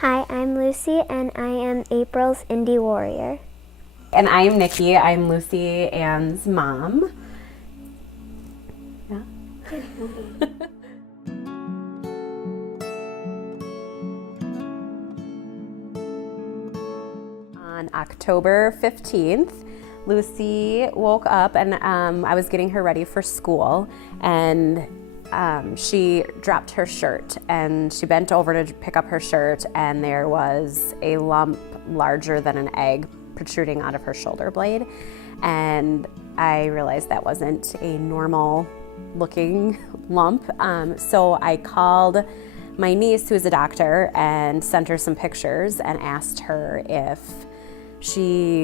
Hi, I'm Lucy, and I am April's INDY warrior. And I am Nikki. I'm Lucy Ann's mom. Yeah. On October 15th, Lucy woke up and I was getting her ready for school, and she dropped her shirt, and she bent over to pick up her shirt, and there was a lump larger than an egg protruding out of her shoulder blade. And I realized that wasn't a normal looking lump. So I called my niece, who is a doctor, and sent her some pictures and asked her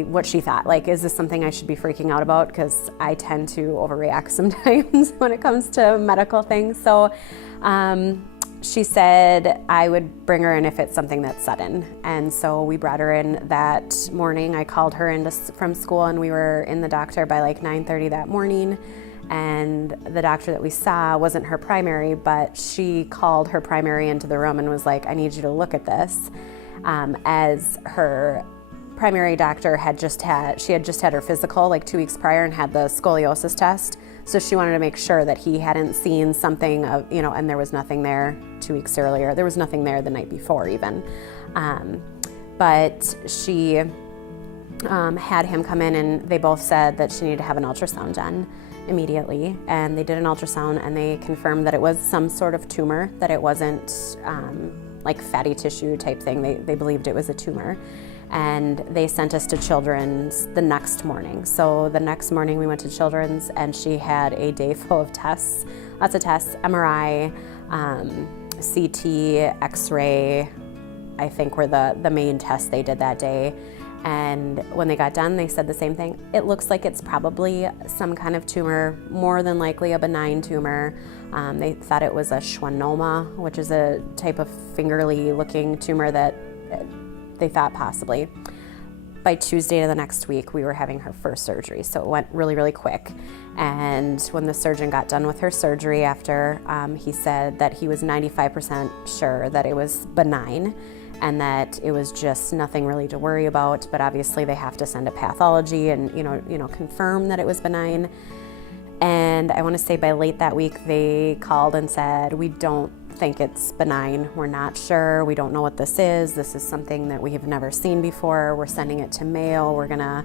what she thought. Like, is this something I should be freaking out about? Because I tend to overreact sometimes when it comes to medical things. So she said I would bring her in if it's something that's sudden. And so we brought her in that morning. I called her in from school, and we were in the doctor by like 9:30 that morning. And the doctor that we saw wasn't her primary, but she called her primary into the room and was like, I need you to look at this. As her primary doctor had just had her physical like 2 weeks prior and had the scoliosis test. So she wanted to make sure that he hadn't seen something of, and there was nothing there 2 weeks earlier. There was nothing there the night before even. But she had him come in, and they both said that she needed to have an ultrasound done immediately. And they did an ultrasound, and they confirmed that it was some sort of tumor, that it wasn't like fatty tissue type thing. They believed it was a tumor. And they sent us to Children's the next morning. So the next morning we went to Children's, and she had a day full of tests, lots of tests, MRI, CT, X-ray, I think were the main tests they did that day. And when they got done, they said the same thing. It looks like it's probably some kind of tumor, more than likely a benign tumor. They thought it was a schwannoma, which is a type of fingerly looking tumor that they thought possibly. By Tuesday of the next week, we were having her first surgery, so it went really, really quick. And when the surgeon got done with her surgery after, he said that he was 95% sure that it was benign and that it was just nothing really to worry about, but obviously they have to send a pathology and confirm that it was benign. And I want to say by late that week, they called and said, we don't think it's benign. We're not sure. We don't know what this is. This is something that we have never seen before. We're sending it to Mayo. We're gonna,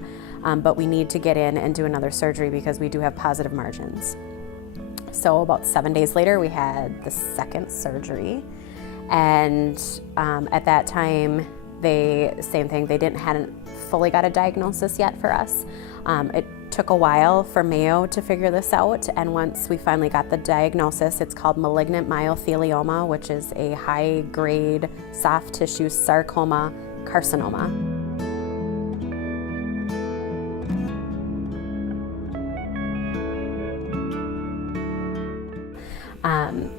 but we need to get in and do another surgery because we do have positive margins. So about 7 days later, we had the second surgery. And at that time, same thing, they hadn't fully got a diagnosis yet for us. It took a while for Mayo to figure this out, and once we finally got the diagnosis, it's called malignant mesothelioma, which is a high-grade soft tissue sarcoma carcinoma.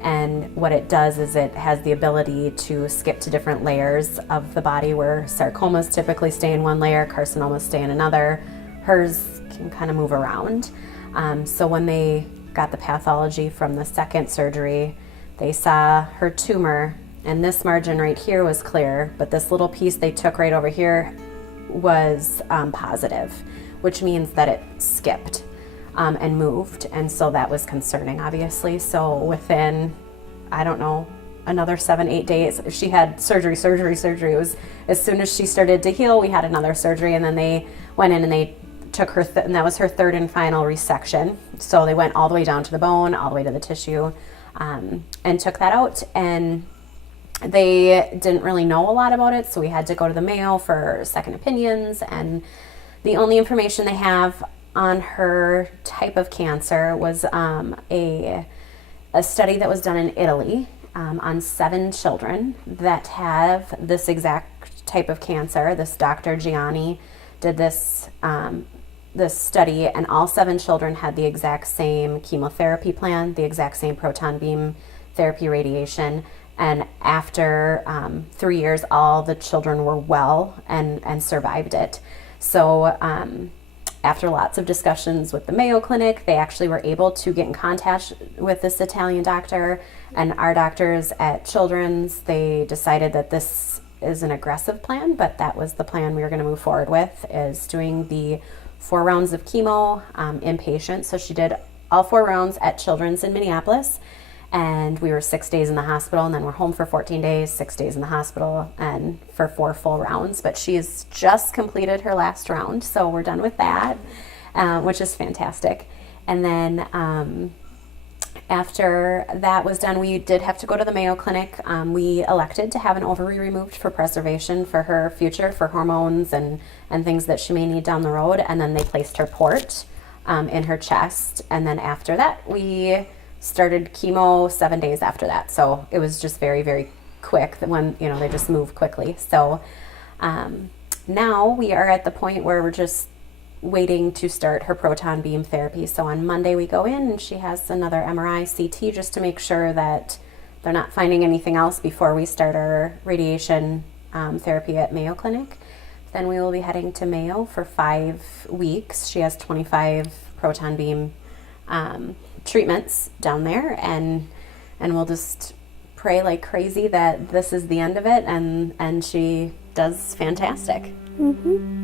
And what it does is it has the ability to skip to different layers of the body, where sarcomas typically stay in one layer, carcinomas stay in another. Hers can kind of move around. So when they got the pathology from the second surgery, they saw her tumor, and this margin right here was clear, but this little piece they took right over here was positive, which means that it skipped and moved, and so that was concerning, obviously. So within, I don't know, another 7-8 days, she had surgery. It was as soon as she started to heal, we had another surgery, and then they went in and they took her, and that was her third and final resection. So they went all the way down to the bone, all the way to the tissue, and took that out. And they didn't really know a lot about it, so we had to go to the Mayo for second opinions. And the only information they have on her type of cancer was a study that was done in Italy on 7 children that have this exact type of cancer. This Dr. Gianni did this study, and all 7 children had the exact same chemotherapy plan, the exact same proton beam therapy radiation. And after 3 years, all the children were well and survived it. So after lots of discussions with the Mayo Clinic, they actually were able to get in contact with this Italian doctor, and our doctors at Children's, they decided that this is an aggressive plan, but that was the plan we were going to move forward with, is doing the 4 rounds of chemo inpatient. So she did all 4 rounds at Children's in Minneapolis, and we were 6 days in the hospital, and then we're home for 14 days, 6 days in the hospital, and for 4 full rounds. But she's just completed her last round, so we're done with that, which is fantastic. And then after that was done, we did have to go to the Mayo Clinic. We elected to have an ovary removed for preservation for her future, for hormones and things that she may need down the road. And then they placed her port in her chest. And then after that, we started chemo 7 days after that. So it was just very, very quick when, they just move quickly. So now we are at the point where we're just waiting to start her proton beam therapy. So on Monday we go in and she has another MRI CT just to make sure that they're not finding anything else before we start our radiation therapy at Mayo Clinic. Then we will be heading to Mayo for 5 weeks. She has 25 proton beam treatments down there, and we'll just pray like crazy that this is the end of it, and she does fantastic. Mm-hmm.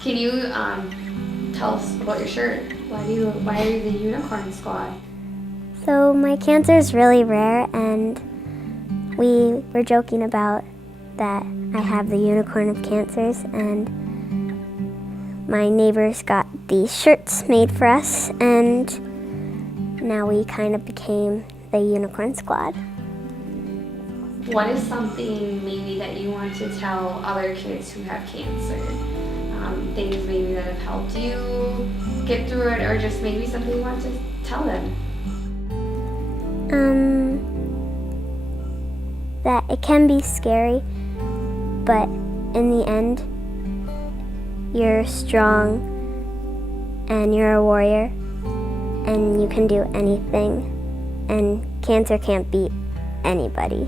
Can you tell us about your shirt? Why are you the Unicorn Squad? So my cancer is really rare, and we were joking about that I have the unicorn of cancers, and my neighbors got these shirts made for us, and now we kind of became the Unicorn Squad. What is something maybe that you want to tell other kids who have cancer? Things maybe that have helped you get through it, or just maybe something you want to tell them? That it can be scary, but in the end, you're strong and you're a warrior and you can do anything, and cancer can't beat anybody.